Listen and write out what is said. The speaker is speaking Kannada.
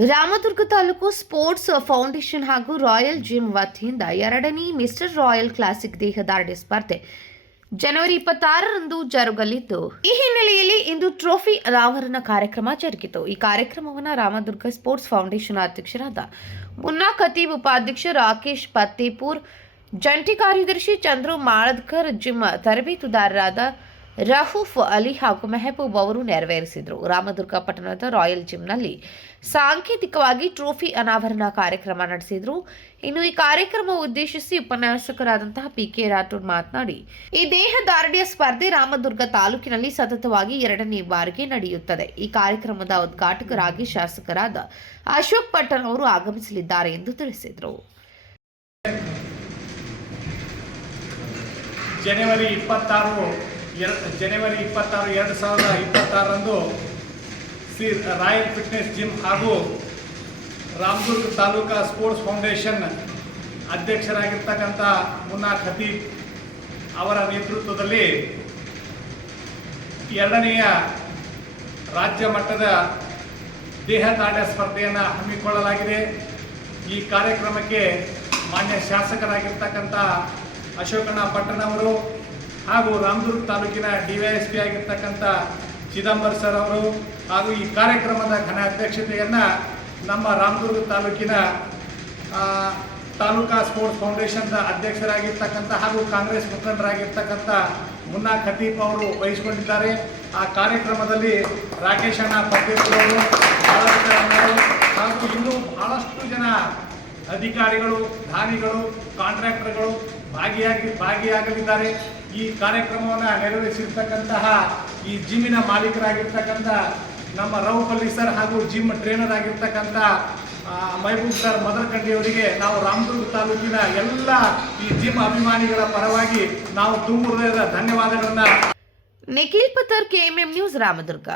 ರಾಮದುರ್ಗ ತಾಲೂಕು ಸ್ಪೋರ್ಟ್ಸ್ ಫೌಂಡೇಶನ್ ಹಾಗೂ ರಾಯಲ್ ಜಿಮ್ ವತಿಯಿಂದ ಎರಡನೇ ಮಿಸ್ಟರ್ ರಾಯಲ್ ಕ್ಲಾಸಿಕ್ ದೇಹದಾರ್ಢ್ಯ ಸ್ಪರ್ಧೆ ಜನವರಿ ಇಪ್ಪತ್ತಾರರಂದು ಜರುಗಲಿದ್ದು, ಈ ಹಿನ್ನೆಲೆಯಲ್ಲಿ ಇಂದು ಟ್ರೋಫಿ ಅನಾವರಣ ಕಾರ್ಯಕ್ರಮ ಜರುಗಿತು. ಈ ಕಾರ್ಯಕ್ರಮವನ್ನು ರಾಮದುರ್ಗ ಸ್ಪೋರ್ಟ್ಸ್ ಫೌಂಡೇಶನ್ ಅಧ್ಯಕ್ಷರಾದ ಮುನ್ನಾ ಖತೀಬ್ ಉಪಾಧ್ಯಕ್ಷ ರಾಕೇಶ್ ಪತ್ತೇಪುರ್, ಜಂಟಿ ಕಾರ್ಯದರ್ಶಿ ಚಂದ್ರು ಮಾಳದ್ಕರ್, ಜಿಮ್ ತರಬೇತುದಾರರಾದ ರಹೂಫ್ ಅಲಿ ಹಾಗೂ ಮೆಹಬೂಬ್ ಅವರು ನೆರವೇರಿಸಿದರು. ರಾಮದುರ್ಗ ಪಟ್ಟಣದ ರಾಯಲ್ ಜಿಮ್ನಲ್ಲಿ ಸಾಂಕೇತಿಕವಾಗಿ ಟ್ರೋಫಿ ಅನಾವರಣ ಕಾರ್ಯಕ್ರಮ ನಡೆಸಿದರು. ಇನ್ನು ಈ ಕಾರ್ಯಕ್ರಮ ಉದ್ದೇಶಿಸಿ ಉಪನ್ಯಾಸಕರಾದಂತಹ ಪಿ ಕೆ ರಾಠೋಡ್ ಮಾತನಾಡಿ, ಈ ದೇಹದಾರ್ಢ್ಯ ಸ್ಪರ್ಧೆ ರಾಮದುರ್ಗ ತಾಲೂಕಿನಲ್ಲಿ ಸತತವಾಗಿ ಎರಡನೇ ಬಾರಿಗೆ ನಡೆಯುತ್ತದೆ. ಈ ಕಾರ್ಯಕ್ರಮದ ಉದ್ಘಾಟಕರಾಗಿ ಶಾಸಕರಾದ ಅಶೋಕ್ ಪಟ್ಟಣ್ ಅವರು ಆಗಮಿಸಲಿದ್ದಾರೆ ಎಂದು ತಿಳಿಸಿದರು. ಜನವರಿ ಇಪ್ಪತ್ತಾರು ಎರಡು ಜನವರಿ ಇಪ್ಪತ್ತಾರು, ಎರಡು ಸಾವಿರದ ಇಪ್ಪತ್ತಾರರಂದು ಶ್ರೀ ರಾಯಲ್ ಫಿಟ್ನೆಸ್ ಜಿಮ್ ಹಾಗೂ ರಾಮದುರ್ಗ ತಾಲೂಕಾ ಸ್ಪೋರ್ಟ್ಸ್ ಫೌಂಡೇಶನ್ ಅಧ್ಯಕ್ಷರಾಗಿರ್ತಕ್ಕಂಥ ಮುನ್ನಾ ಖತೀಬ್ ಅವರ ನೇತೃತ್ವದಲ್ಲಿ ಎರಡನೆಯ ರಾಜ್ಯ ಮಟ್ಟದ ದೇಹದಾಡ್ಯ ಸ್ಪರ್ಧೆಯನ್ನು ಹಮ್ಮಿಕೊಳ್ಳಲಾಗಿದೆ. ಈ ಕಾರ್ಯಕ್ರಮಕ್ಕೆ ಮಾನ್ಯ ಶಾಸಕರಾಗಿರ್ತಕ್ಕಂಥ ಅಶೋಕಣ್ಣ ಪಟ್ಟಣವರು ಹಾಗೂ ರಾಮದುರ್ಗ ತಾಲೂಕಿನ ಡಿವೈಎಸ್ಪಿ ಆಗಿರ್ತಕ್ಕಂಥ ಚಿದಂಬರ್ ಸರ್ ಅವರು ಹಾಗೂ ಈ ಕಾರ್ಯಕ್ರಮದ ಘನ ಅಧ್ಯಕ್ಷತೆಯನ್ನು ನಮ್ಮ ರಾಮದುರ್ಗ ತಾಲೂಕಿನ ತಾಲೂಕಾ ಸ್ಪೋರ್ಟ್ಸ್ ಫೌಂಡೇಶನ್ದ ಅಧ್ಯಕ್ಷರಾಗಿರ್ತಕ್ಕಂಥ ಹಾಗೂ ಕಾಂಗ್ರೆಸ್ ಮುಖಂಡರಾಗಿರ್ತಕ್ಕಂಥ ಮುನ್ನಾ ಖತೀಫ್ ಅವರು ವಹಿಸಿಕೊಂಡಿದ್ದಾರೆ. ಆ ಕಾರ್ಯಕ್ರಮದಲ್ಲಿ ರಾಕೇಶ್ ಅಣ್ಣ ಪಟ್ಟೇಪುರ ಅವರು ಹಾಗೂ ಇನ್ನೂ ಬಹಳಷ್ಟು ಜನ ಅಧಿಕಾರಿಗಳು, ದಾನಿಗಳು, ಕಾಂಟ್ರಾಕ್ಟರ್ಗಳು ಭಾಗಿಯಾಗಿ ಭಾಗಿಯಾಗಲಿದ್ದಾರೆ. ಈ ಕಾರ್ಯಕ್ರಮವನ್ನು ನೆರವೇರಿಸಿರ್ತಕ್ಕಂತಹ ಈ ಜಿಮ್ಮಿನ ಮಾಲೀಕರಾಗಿರ್ತಕ್ಕಂಥ ನಮ್ಮ ರೌಪಲ್ಲಿ ಸರ್ ಹಾಗೂ ಜಿಮ್ ಟ್ರೈನರ್ ಆಗಿರ್ತಕ್ಕಂಥ ಮೈಬೂಬ್ ಸರ್ ಮದರ್ಕಂಡಿಯವರಿಗೆ ನಾವು ರಾಮದುರ್ಗ ತಾಲೂಕಿನ ಎಲ್ಲ ಈ ಜಿಮ್ ಅಭಿಮಾನಿಗಳ ಪರವಾಗಿ ನಾವು ತುಂಬ ಹೃದಯದ ಧನ್ಯವಾದಗಳನ್ನ ನಿಖಿಲ್ ಪತರ್ ಕೆಎಂಎಂ ನ್ಯೂಸ್ ರಾಮದುರ್ಗ.